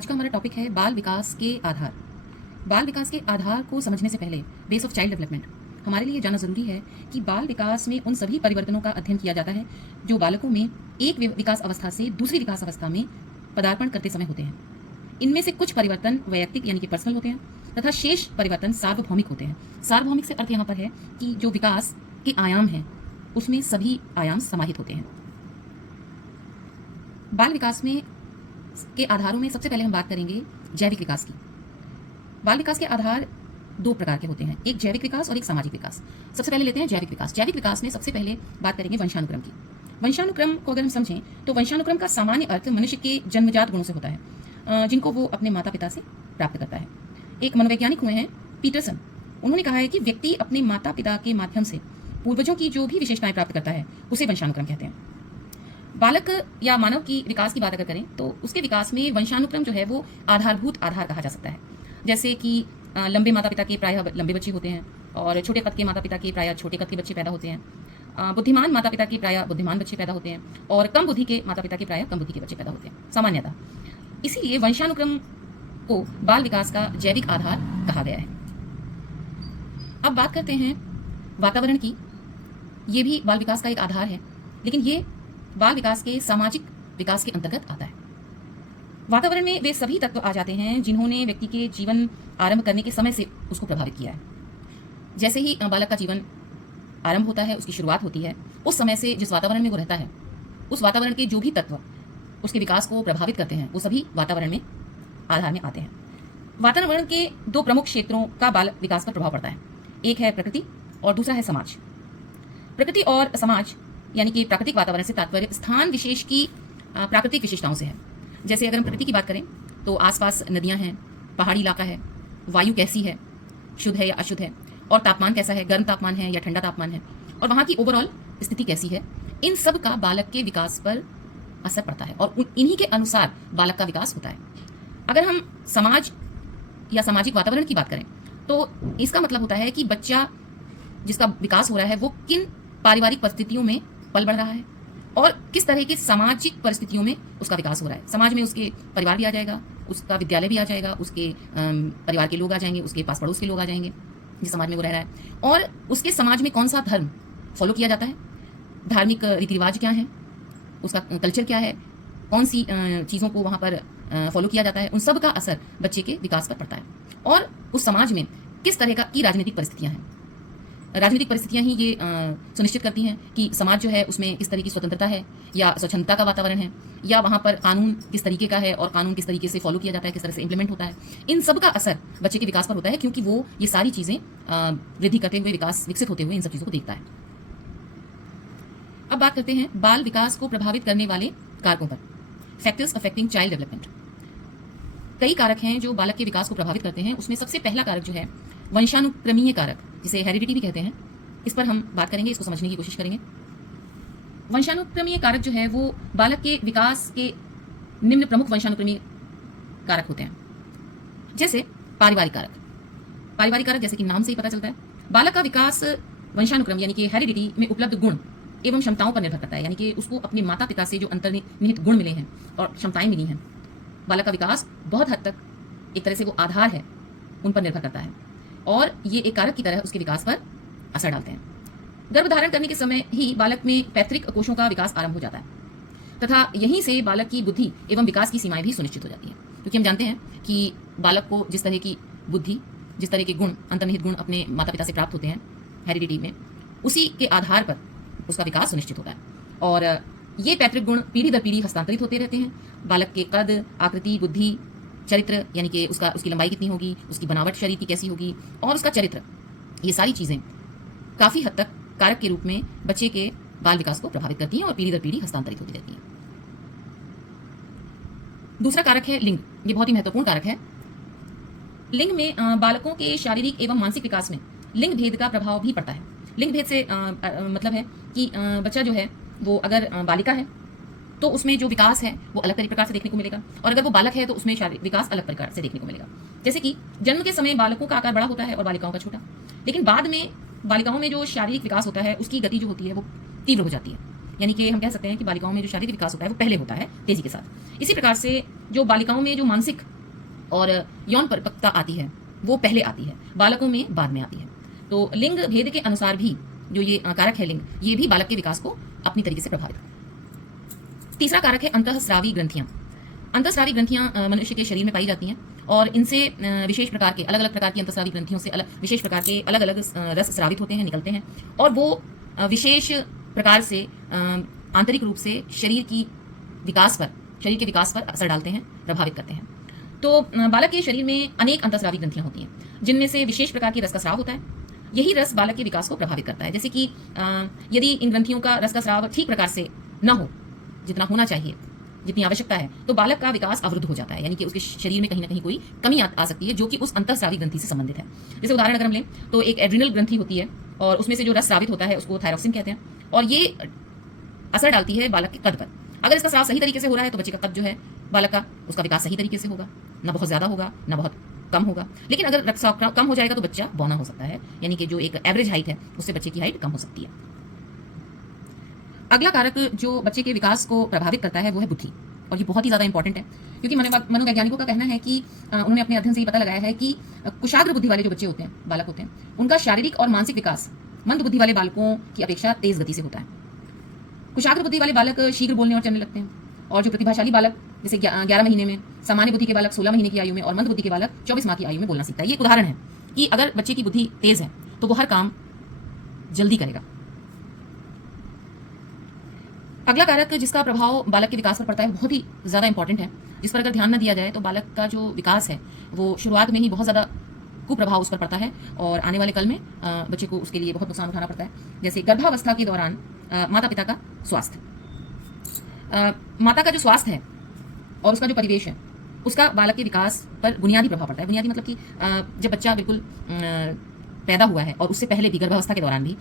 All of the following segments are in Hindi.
आज का हमारा टॉपिक है बाल विकास के आधार। बाल विकास के आधार को समझने से पहले बेस ऑफ चाइल्ड डेवलपमेंट हमारे लिए जानना जरूरी है कि बाल विकास में उन सभी परिवर्तनों का अध्ययन किया जाता है जो बालकों में एक विकास अवस्था से दूसरी विकास अवस्था में पदार्पण करते समय होते हैं। इनमें से कुछ परिवर्तन वैयक्तिक यानी कि पर्सनल होते हैं तथा शेष परिवर्तन सार्वभौमिक होते हैं। सार्वभौमिक से अर्थ यहाँ पर है कि जो विकास के आयाम हैं उसमें सभी आयाम समाहित होते हैं। बाल विकास में के आधारों में सबसे पहले हम बात करेंगे जैविक विकास की। बाल विकास के आधार दो प्रकार के होते हैं, एक जैविक विकास और एक सामाजिक विकास। सबसे पहले लेते हैं जैविक विकास। जैविक विकास में सबसे पहले बात करेंगे वंशानुक्रम की। वंशानुक्रम को अगर हम समझें तो वंशानुक्रम का सामान्य अर्थ मनुष्य के जन्मजात गुणों से होता है जिनको वो अपने माता पिता से प्राप्त करता है। एक मनोवैज्ञानिक हुए हैं पीटरसन, उन्होंने कहा है कि व्यक्ति अपने माता पिता के माध्यम से पूर्वजों की जो भी विशेषताएं प्राप्त करता है उसे वंशानुक्रम कहते हैं। बालक या मानव की विकास की बात अगर करें तो उसके विकास में वंशानुक्रम जो है वो आधारभूत आधार कहा जा सकता है। जैसे कि लंबे माता पिता के प्रायः लंबे बच्चे होते हैं और छोटे कद के माता पिता के प्रायः छोटे कद के बच्चे पैदा होते हैं। बुद्धिमान माता पिता के प्रायः बुद्धिमान बच्चे पैदा होते हैं और कम बुद्धि के माता पिता के प्रायः कम बुद्धि के बच्चे पैदा होते हैं सामान्यतः। इसीलिए वंशानुक्रम को बाल विकास का जैविक आधार कहा गया है। अब बात करते हैं वातावरण की। ये भी बाल विकास का एक आधार है, लेकिन ये बाल विकास के सामाजिक विकास के अंतर्गत आता है। वातावरण में वे सभी तत्व आ जाते हैं जिन्होंने व्यक्ति के जीवन आरंभ करने के समय से उसको प्रभावित किया है। जैसे ही बालक का जीवन आरंभ होता है, उसकी शुरुआत होती है, उस समय से जिस वातावरण में वो रहता है उस वातावरण के जो भी तत्व उसके विकास को प्रभावित करते हैं वो सभी वातावरण में आधार में आते हैं। वातावरण के दो प्रमुख क्षेत्रों का बाल विकास पर प्रभाव पड़ता है, एक है प्रकृति और दूसरा है समाज। प्रकृति और समाज यानी कि प्राकृतिक वातावरण से तात्पर्य स्थान विशेष की प्राकृतिक विशेषताओं से है। जैसे अगर हम प्रकृति की बात करें तो आसपास नदियां हैं, पहाड़ी इलाका है, वायु कैसी है, शुद्ध है या अशुद्ध है, और तापमान कैसा है, गर्म तापमान है या ठंडा तापमान है, और वहाँ की ओवरऑल स्थिति कैसी है, इन सब का बालक के विकास पर असर पड़ता है और इन्हीं के अनुसार बालक का विकास होता है। अगर हम समाज या सामाजिक वातावरण की बात करें तो इसका मतलब होता है कि बच्चा जिसका विकास हो रहा है वो किन पारिवारिक परिस्थितियों में पल बढ़ रहा है और किस तरह की सामाजिक परिस्थितियों में उसका विकास हो रहा है। समाज में उसके परिवार भी आ जाएगा, उसका विद्यालय भी आ जाएगा, उसके परिवार के लोग आ जाएंगे, उसके पास पड़ोस के लोग आ जाएंगे जिस समाज में वो रह रहा है, और उसके समाज में कौन सा धर्म फॉलो किया जाता है, धार्मिक रीति रिवाज क्या है, उसका कल्चर क्या है, कौन सी चीज़ों को वहाँ पर फॉलो किया जाता है, उन सब का असर बच्चे के विकास पर पड़ता है। और उस समाज में किस तरह की राजनीतिक परिस्थितियाँ हैं, राजनीतिक परिस्थितियां ही ये सुनिश्चित करती हैं कि समाज जो है उसमें किस तरह की स्वतंत्रता है या स्वच्छंदता का वातावरण है, या वहाँ पर कानून किस तरीके का है और कानून किस तरीके से फॉलो किया जाता है, किस तरह से इंप्लीमेंट होता है। इन सब का असर बच्चे के विकास पर होता है क्योंकि वो ये सारी चीज़ें वृद्धि करते हुए, विकास विकसित होते हुए इन सब चीज़ों को देखता है। अब बात करते हैं बाल विकास को प्रभावित करने वाले कारकों पर, फैक्टर्स अफेक्टिंग चाइल्ड डेवलपमेंट। कई कारक हैं जो बालक के विकास को प्रभावित करते हैं। उसमें सबसे पहला कारक जो है वंशानुक्रमीय कारक, जिसे हेरिडिटी भी कहते हैं, इस पर हम बात करेंगे, इसको समझने की कोशिश करेंगे। वंशानुक्रमीय कारक जो है वो बालक के विकास के निम्न प्रमुख वंशानुक्रमीय कारक होते हैं। जैसे पारिवारिक कारक। पारिवारिक कारक जैसे कि नाम से ही पता चलता है, बालक का विकास वंशानुक्रम यानी कि हेरिडिटी में उपलब्ध गुण एवं क्षमताओं पर निर्भर करता है। यानी कि उसको अपने माता पिता से जो अंतर्निहित गुण मिले हैं और क्षमताएं मिली हैं, बालक का विकास बहुत हद तक एक तरह से वो आधार है, उन पर निर्भर करता है और ये एक कारक की तरह उसके विकास पर असर डालते हैं। गर्भधारण करने के समय ही बालक में पैतृक कोषों का विकास आरंभ हो जाता है तथा यहीं से बालक की बुद्धि एवं विकास की सीमाएं भी सुनिश्चित हो जाती हैं, क्योंकि हम जानते हैं कि बालक को जिस तरह की बुद्धि, जिस तरह के गुण, अंतर्निहित गुण अपने माता पिता से प्राप्त होते हैं हेरिडिटी में, उसी के आधार पर उसका विकास सुनिश्चित होता है और ये पैतृक गुण पीढ़ी दर पीढ़ी हस्तांतरित होते रहते हैं। बालक के कद, आकृति, बुद्धि, चरित्र यानी कि उसकी लंबाई कितनी होगी, उसकी बनावट शरीर की कैसी होगी और उसका चरित्र, ये सारी चीज़ें काफ़ी हद तक कारक के रूप में बच्चे के बाल विकास को प्रभावित करती हैं और पीढ़ी दर पीढ़ी हस्तांतरित होती रहती हैं। दूसरा कारक है लिंग। ये बहुत ही महत्वपूर्ण कारक है। लिंग में बालकों के शारीरिक एवं मानसिक विकास में लिंग भेद का प्रभाव भी पड़ता है। लिंग भेद से मतलब है कि बच्चा जो है वो अगर बालिका है तो उसमें जो विकास है वो अलग प्रकार से देखने को मिलेगा, और अगर वो बालक है तो उसमें शारीरिक विकास अलग प्रकार से देखने को मिलेगा। जैसे कि जन्म के समय बालकों का आकार बड़ा होता है और बालिकाओं का छोटा, लेकिन बाद में बालिकाओं में जो शारीरिक विकास होता है उसकी गति जो होती है वो तीव्र हो जाती है। यानी कि हम कह सकते हैं कि बालिकाओं में जो शारीरिक विकास होता है वो पहले होता है तेजी के साथ। इसी प्रकार से जो बालिकाओं में जो मानसिक और यौन परिपक्वता आती है वो पहले आती है, बालकों में बाद में आती है। तो लिंग भेद के अनुसार भी जो ये कारक है लिंग, ये भी बालक के विकास को अपनी तरीके से प्रभावित करता है। तीसरा कारक है अंतःस्रावी ग्रंथियां। अंतःस्रावी ग्रंथियां मनुष्य के शरीर में पाई जाती हैं और इनसे विशेष प्रकार के अलग अलग प्रकार की अंतःस्रावी ग्रंथियों से विशेष प्रकार के अलग अलग रस स्रावित होते हैं, निकलते हैं और वो विशेष प्रकार से आंतरिक रूप से शरीर के विकास पर असर डालते हैं, प्रभावित करते हैं। तो बालक के शरीर में अनेक अंतःस्रावी ग्रंथियां होती हैं जिनमें से विशेष प्रकार की रस का स्राव होता है। यही रस बालक के विकास को प्रभावित करता है। जैसे कि यदि इन ग्रंथियों का रस का स्राव ठीक प्रकार से न हो, जितना होना चाहिए, जितनी आवश्यकता है, तो बालक का विकास अवरुद्ध हो जाता है, यानी कि उसके शरीर में कहीं ना कहीं कोई कमी आ सकती है जो कि उस अंतःस्रावी ग्रंथि से संबंधित है। जैसे उदाहरण अगर हम लें तो एक एड्रिनल ग्रंथि होती है और उसमें से जो रस स्रावित होता है उसको थायरॉक्सिन कहते हैं और ये असर डालती है बालक के कद पर। अगर इसका स्राव सही तरीके से हो रहा है तो बच्चे का कद जो है बालक का, उसका विकास सही तरीके से होगा, ना बहुत ज्यादा होगा ना बहुत कम होगा। लेकिन अगर रक्तस्राव कम हो जाएगा तो बच्चा बौना हो सकता है, यानी कि जो एक एवरेज हाइट है उससे बच्चे की हाइट कम हो सकती है। अगला कारक जो बच्चे के विकास को प्रभावित करता है वो है बुद्धि, और ये बहुत ही ज्यादा इंपॉर्टेंट है क्योंकि मनोवैज्ञानिकों का कहना है कि उन्होंने अपने अध्ययन से ये पता लगाया है कि कुशाग्र बुद्धि वाले जो बच्चे होते हैं, बालक होते हैं, उनका शारीरिक और मानसिक विकास मंद बुद्धि वाले बालकों की अपेक्षा तेज गति से होता है। कुशाग्र बुद्धि वाले बालक शीघ्र बोलने और चलने लगते हैं और जो प्रतिभाशाली बालक जैसे 11 महीने में, सामान्य बुद्धि के बालक 16 महीने की आयु में और मंद बुद्धि के बालक 24 माह की आयु में बोलना सीखता है। ये एक उदाहरण है कि अगर बच्चे की बुद्धि तेज है तो वो हर काम जल्दी करेगा। अगला कारक जिसका प्रभाव बालक के विकास पर पड़ता है बहुत ही ज़्यादा इंपॉर्टेंट है, जिस पर अगर ध्यान न दिया जाए तो बालक का जो विकास है वो शुरुआत में ही बहुत ज़्यादा कुप्रभाव उस पर पड़ता है और आने वाले कल में बच्चे को उसके लिए बहुत नुकसान उठाना पड़ता है। जैसे गर्भावस्था के दौरान माता पिता का स्वास्थ्य, माता का जो स्वास्थ्य है और उसका जो परिवेश है उसका बालक के विकास पर बुनियादी प्रभाव पड़ता है। बुनियादी मतलब कि जब बच्चा बिल्कुल पैदा हुआ है और उससे पहले भी गर्भावस्था के दौरान भी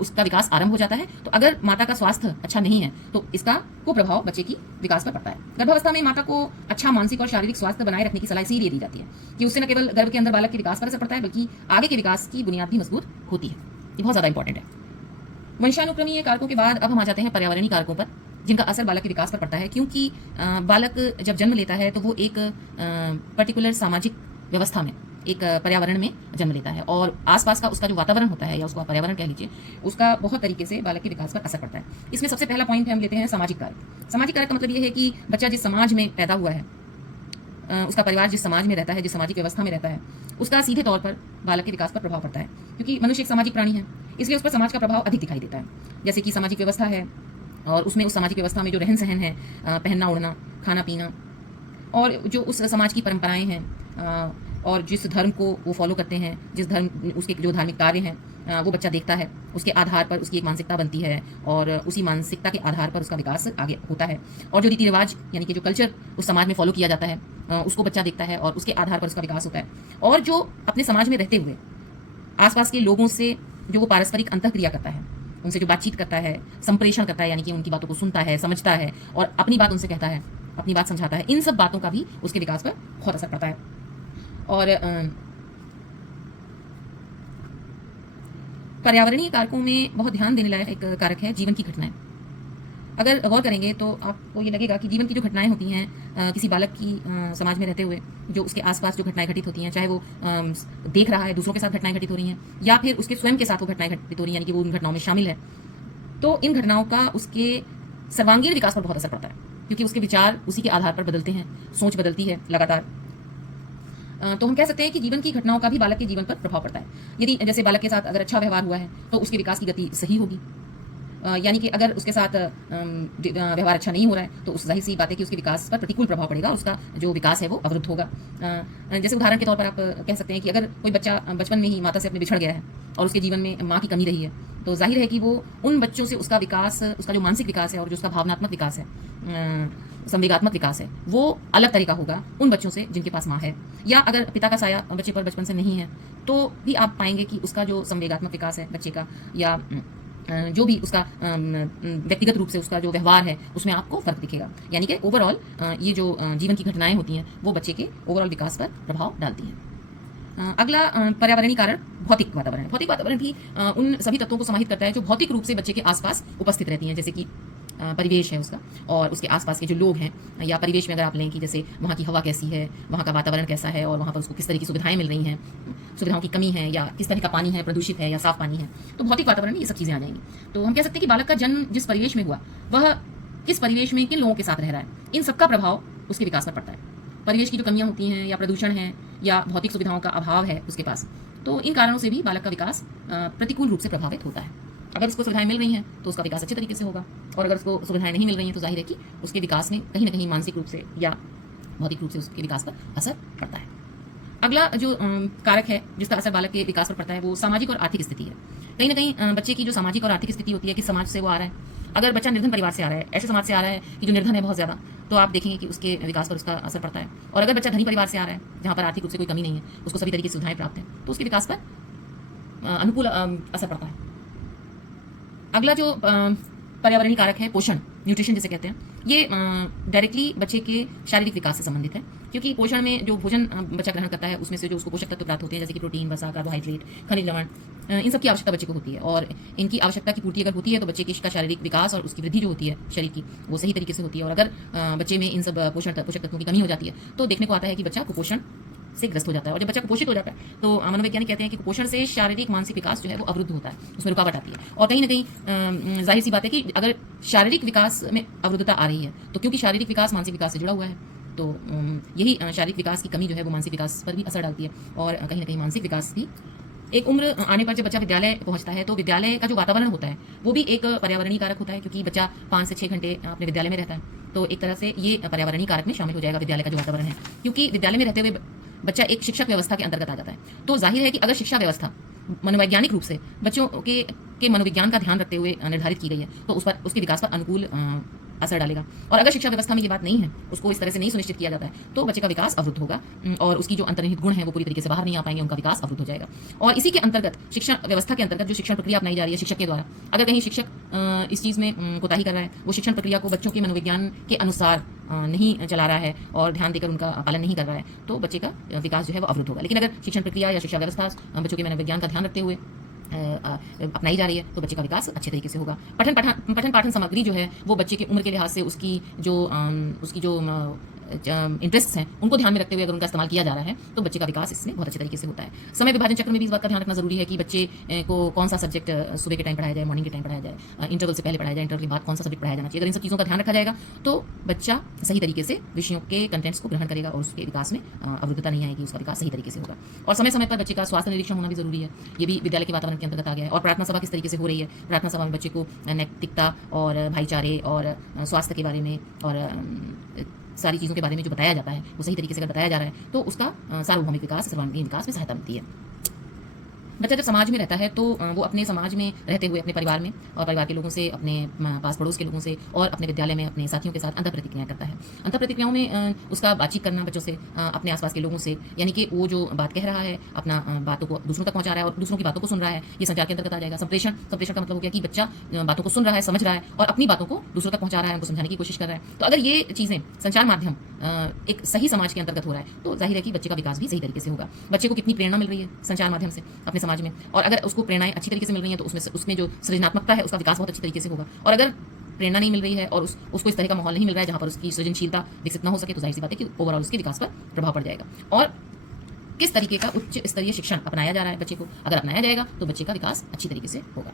उसका विकास आरंभ हो जाता है, तो अगर माता का स्वास्थ्य अच्छा नहीं है तो इसका कुप्रभाव बच्चे की विकास पर पड़ता है। गर्भावस्था में माता को अच्छा मानसिक और शारीरिक स्वास्थ्य बनाए रखने की सलाह इसीलिए दी जाती है कि उससे न केवल गर्भ के अंदर बालक के विकास पर असर पड़ता है बल्कि आगे के विकास की बुनियाद भी मजबूत होती है। ये बहुत ज़्यादा इंपॉर्टेंट है। वंशानुक्रमीय कारकों के बाद अब हम आ जाते हैं पर्यावरणीय कारकों पर जिनका असर बालक के विकास पर पड़ता है, क्योंकि बालक जब जन्म लेता है तो वो एक पर्टिकुलर सामाजिक व्यवस्था में, एक पर्यावरण में जन्म लेता है और आसपास का उसका जो वातावरण होता है या उसको पर्यावरण कह लीजिए, उसका बहुत तरीके से बालक के विकास पर असर पड़ता है। इसमें सबसे पहला पॉइंट हम लेते हैं सामाजिक कारक। सामाजिक कारक का मतलब ये है कि बच्चा जिस समाज में पैदा हुआ है, उसका परिवार जिस समाज में रहता है, जिस सामाजिक व्यवस्था में रहता है, उसका सीधे तौर पर बालक के विकास पर प्रभाव पड़ता है, क्योंकि मनुष्य एक सामाजिक प्राणी है, इसलिए उस पर समाज का प्रभाव अधिक दिखाई देता है। जैसे कि सामाजिक व्यवस्था है और उसमें उस सामाजिक व्यवस्था में जो रहन सहन है, पहनना ओढ़ना, खाना पीना और जो उस समाज की परंपराएं हैं और जिस धर्म को वो फॉलो करते हैं, जिस धर्म उसके जो धार्मिक कार्य हैं वो बच्चा देखता है, उसके आधार पर उसकी एक मानसिकता बनती है और उसी मानसिकता के आधार पर उसका विकास आगे होता है। और जो रीति रिवाज यानी कि जो कल्चर उस समाज में फॉलो किया जाता है उसको बच्चा देखता है और उसके आधार पर उसका विकास होता है। और जो अपने समाज में रहते हुए आसपास के लोगों से जो वो पारस्परिक अंतःक्रिया करता है, उनसे जो बातचीत करता है, संप्रेषण करता है, यानी कि उनकी बातों को सुनता है, समझता है और अपनी बात उनसे कहता है, अपनी बात समझाता है, इन सब बातों का भी उसके विकास पर बहुत असर पड़ता है। और पर्यावरणीय कारकों में बहुत ध्यान देने लायक एक कारक है जीवन की घटनाएं। अगर गौर करेंगे तो आपको ये लगेगा कि जीवन की जो घटनाएं होती हैं किसी बालक की समाज में रहते हुए, जो उसके आसपास जो घटनाएं घटित होती हैं, चाहे वो देख रहा है दूसरों के साथ घटनाएं घटित हो रही हैं या फिर उसके स्वयं के साथ वो घटनाएं घटित हो रही हैं, यानी कि वो उन घटनाओं में शामिल है, तो इन घटनाओं का उसके सर्वांगीण विकास पर बहुत असर पड़ता है, क्योंकि उसके विचार उसी के आधार पर बदलते हैं, सोच बदलती है लगातार। तो हम कह सकते हैं कि जीवन की घटनाओं का भी बालक के जीवन पर प्रभाव पड़ता है। यदि जैसे बालक के साथ अगर अच्छा व्यवहार हुआ है तो उसके विकास की गति सही होगी, यानी कि अगर उसके साथ व्यवहार अच्छा नहीं हो रहा है तो उस जाहिर सी बात है कि उसके विकास पर प्रतिकूल प्रभाव पड़ेगा, उसका जो विकास है वो अवरुद्ध होगा। जैसे उदाहरण के तौर पर आप कह सकते हैं कि अगर कोई बच्चा बचपन में ही माता से अपने बिछड़ गया है और उसके जीवन में माँ की कमी रही है, तो जाहिर है कि वो उन बच्चों से उसका विकास, उसका जो मानसिक विकास है और जो उसका भावनात्मक विकास है, संवेगात्मक विकास है, वो अलग तरीका होगा उन बच्चों से जिनके पास माँ है। या अगर पिता का साया बच्चे पर बचपन से नहीं है तो भी आप पाएंगे कि उसका जो संवेगात्मक विकास है बच्चे का, या जो भी उसका व्यक्तिगत रूप से उसका जो व्यवहार है उसमें आपको फर्क दिखेगा। यानी कि ओवरऑल ये जो जीवन की घटनाएं होती हैं वो बच्चे के ओवरऑल विकास पर प्रभाव डालती हैं। अगला पर्यावरणीय कारण भौतिक वातावरण। भौतिक वातावरण भी उन सभी तत्वों को समाहित करता है जो भौतिक रूप से बच्चे के आसपास उपस्थित रहती हैं, जैसे कि परिवेश है उसका और उसके आसपास के जो लोग हैं, या परिवेश में अगर आप लें कि जैसे वहाँ की हवा कैसी है, वहाँ का वातावरण कैसा है और वहाँ पर उसको किस तरह की सुविधाएं मिल रही हैं, सुविधाओं की कमी है या किस तरह का पानी है, प्रदूषित है या साफ पानी है, तो भौतिक वातावरण में ये सब चीज़ें आ जाएंगी। तो हम कह सकते हैं कि बालक का जन्म जिस परिवेश में हुआ वह किस परिवेश में किन लोगों के साथ रह रहा है, इन सबका प्रभाव उसके विकास पर पड़ता है। परिवेश की जो कमियां होती हैं या प्रदूषण है या भौतिक सुविधाओं का अभाव है उसके पास, तो इन कारणों से भी बालक का विकास प्रतिकूल रूप से प्रभावित होता है। अगर उसको सुविधाएं मिल रही हैं तो उसका विकास अच्छे तरीके से होगा, और अगर उसको सुविधाएं नहीं मिल रही हैं तो जाहिर है कि उसके विकास में कहीं ना कहीं मानसिक रूप से या भौतिक रूप से उसके विकास पर असर पड़ता है। अगला जो कारक है जिसका असर बालक के विकास पर पड़ता है वो सामाजिक और आर्थिक स्थिति है। कहीं ना कहीं बच्चे की जो सामाजिक और आर्थिक स्थिति होती है, किस समाज से वो आ रहा है। अगर बच्चा निर्धन परिवार से आ रहा है, ऐसे समाज से आ रहा है कि जो निर्धन है बहुत ज़्यादा, तो आप देखेंगे कि उसके विकास पर उसका असर पड़ता है। और अगर बच्चा धनी परिवार से आ रहा है जहाँ पर आर्थिक रूप से कोई कमी नहीं है, उसको सभी तरीके की सुविधाएं प्राप्त हैं, तो उसके विकास पर अनुकूल असर पड़ता है। अगला जो पर्यावरणीय कारक है पोषण, न्यूट्रिशन जिसे कहते हैं, ये डायरेक्टली बच्चे के शारीरिक विकास से संबंधित है, क्योंकि पोषण में जो भोजन बच्चा ग्रहण करता है उसमें से जो उसको पोषक तत्व प्राप्त होते हैं जैसे कि प्रोटीन, वसा, कार्बोहाइड्रेट, खनिज लवण, इन सब की आवश्यकता बच्चे को होती है। और इनकी आवश्यकता की पूर्ति अगर होती है तो बच्चे का शारीरिक विकास और उसकी वृद्धि जो होती है शरीर की वो सही तरीके से होती है। और अगर बच्चे में इन सब पोषक तत्वों की कमी हो जाती है तो देखने को आता है कि बच्चा कुपोषण से ग्रस्त हो जाता है। और जब बच्चा कुपोषित हो जाता है तो मनोवैज्ञानिक कहते हैं कि कुपोषण से शारीरिक मानसिक विकास जो है वो अवरुद्ध होता है, उसमें रुकावट आती है। और कहीं ना कहीं जाहिर सी बात है कि अगर शारीरिक विकास में अवरुद्धता आ रही है तो क्योंकि शारीरिक विकास मानसिक विकास से जुड़ा हुआ है, तो यही शारीरिक विकास की कमी जो है वो मानसिक विकास पर भी असर डालती है। और कहीं ना कहीं मानसिक विकास भी एक उम्र आने पर जब बच्चा विद्यालय पहुंचता है तो विद्यालय का जो वातावरण होता है वो भी एक पर्यावरणीय कारक होता है, क्योंकि बच्चा 5 से 6 घंटे अपने विद्यालय में रहता है, तो एक तरह से ये पर्यावरणीय कारक में शामिल हो जाएगा विद्यालय का जो वातावरण है। क्योंकि विद्यालय में रहते हुए बच्चा एक शिक्षक व्यवस्था के अंतर्गत आ जाता है, तो जाहिर है कि अगर शिक्षा व्यवस्था मनोवैज्ञानिक रूप से बच्चों के मनोविज्ञान का ध्यान रखते हुए निर्धारित की गई है तो उस पर उसके विकास पर अनुकूल असर डालेगा। और अगर शिक्षा व्यवस्था में ये बात नहीं है, उसको इस तरह से नहीं सुनिश्चित किया जाता है, तो बच्चे का विकास अवरुद्ध होगा और उसकी जो अंतर्निहित गुण है वो पूरी तरीके से बाहर नहीं आ पाएंगे, उनका विकास अवरुद्ध हो जाएगा। और इसी के अंतर्गत शिक्षा व्यवस्था के अंतर्गत जो शिक्षण प्रक्रिया अपनाई जा रही है शिक्षक के द्वारा, अगर कहीं शिक्षक इस चीज़ में कोताही कर रहा है, वो शिक्षण प्रक्रिया को बच्चों के मनोविज्ञान के अनुसार नहीं चला रहा है और ध्यान देकर उनका पालन नहीं कर रहा है, तो बच्चे का विकास जो है वो अवरुद्ध होगा। लेकिन अगर शिक्षण प्रक्रिया या शिक्षा व्यवस्था बच्चों के मनोविज्ञान का ध्यान रखते हुए अपनाई जा रही है तो बच्चे का विकास अच्छे तरीके से होगा। पठन पाठन सामग्री जो है वो बच्चे की उम्र के लिहाज से उसकी जो इंटरेस्ट हैं उनको ध्यान में रखते हुए अगर उनका इस्तेमाल किया जा रहा है तो बच्चे का विकास इसमें बहुत अच्छे तरीके से होता है। समय विभाजन चक्र में भी इस बात का ध्यान रखना जरूरी है कि बच्चे को कौन सा सब्जेक्ट सुबह के टाइम पढ़ाया जाए, मॉर्निंग के टाइम पढ़ाया जाए, इंटरवल से पहले पढ़ाया जाए, इंटरवल के बाद कौन सा सब्जेक्ट पढ़ाया जाना चाहिए। अगर इन सब चीज़ों का ध्यान रखा जाएगा तो बच्चा सही तरीके से विषयों के कंटेंट्स को ग्रहण करेगा और उसके विकास में अवरुद्धता नहीं आएगी, उसका विकास सही तरीके से होगा। और समय समय पर बच्चे का स्वास्थ्य निरीक्षण होना भी जरूरी है, ये भी विद्यालय के वातावरण के अंतर्गत आ गया है। और प्रार्थना सभा किस तरीके से हो रही है, प्रार्थना सभा में बच्चे को नैतिकता और भाईचारे और स्वास्थ्य के बारे में और सारी चीज़ों के बारे में जो बताया जाता है वो सही तरीके से अगर बताया जा रहा है तो उसका सार्वभौमिक विकास, सर्वांगीण विकास में सहायता मिलती है। बच्चा जब समाज में रहता है तो वो अपने समाज में रहते हुए अपने परिवार में और परिवार के लोगों से, अपने पास पड़ोस के लोगों से और अपने विद्यालय में अपने साथियों के साथ अंतर प्रतिक्रियाएं करता है। अंतर प्रतिक्रियाओं में उसका बातचीत करना बच्चों से, अपने आसपास के लोगों से, यानी कि वो जो बात कह रहा है अपना बातों को दूसरों तक पहुंचा रहा है और दूसरों की बातों को सुन रहा है, ये संचार के अंतर्गत आ जाएगा। संप्रेषण का मतलब हो गया कि बच्चा बातों को सुन रहा है, समझ रहा है और अपनी बातों को दूसरों तक पहुंचा रहा है, उनको समझाने की कोशिश कर रहा है। तो अगर ये चीज़ें संचार माध्यम एक सही समाज के अंतर्गत हो रहा है तो जाहिर है कि बच्चे का विकास भी सही तरीके से होगा। बच्चे को कितनी प्रेरणा मिल रही है संचार माध्यम से अपने समाज में, और अगर उसको प्रेरणाएं अच्छी तरीके से मिल रही हैं तो उसमें जो सृजनात्मकता है उसका विकास बहुत अच्छी तरीके से होगा। और अगर प्रेरणा नहीं मिल रही है और उसको इस तरह का माहौल नहीं मिल रहा है जहाँ पर उसकी सृजनशीलता विकसित ना हो सके, तो जाहिर सी बात है कि ओवरऑल उसके विकास पर प्रभाव पड़ जाएगा। और किस तरीके का उच्च स्तरीय शिक्षण अपनाया जा रहा है बच्चे को, अगर अपनाया जाएगा तो बच्चे का विकास अच्छी तरीके से होगा।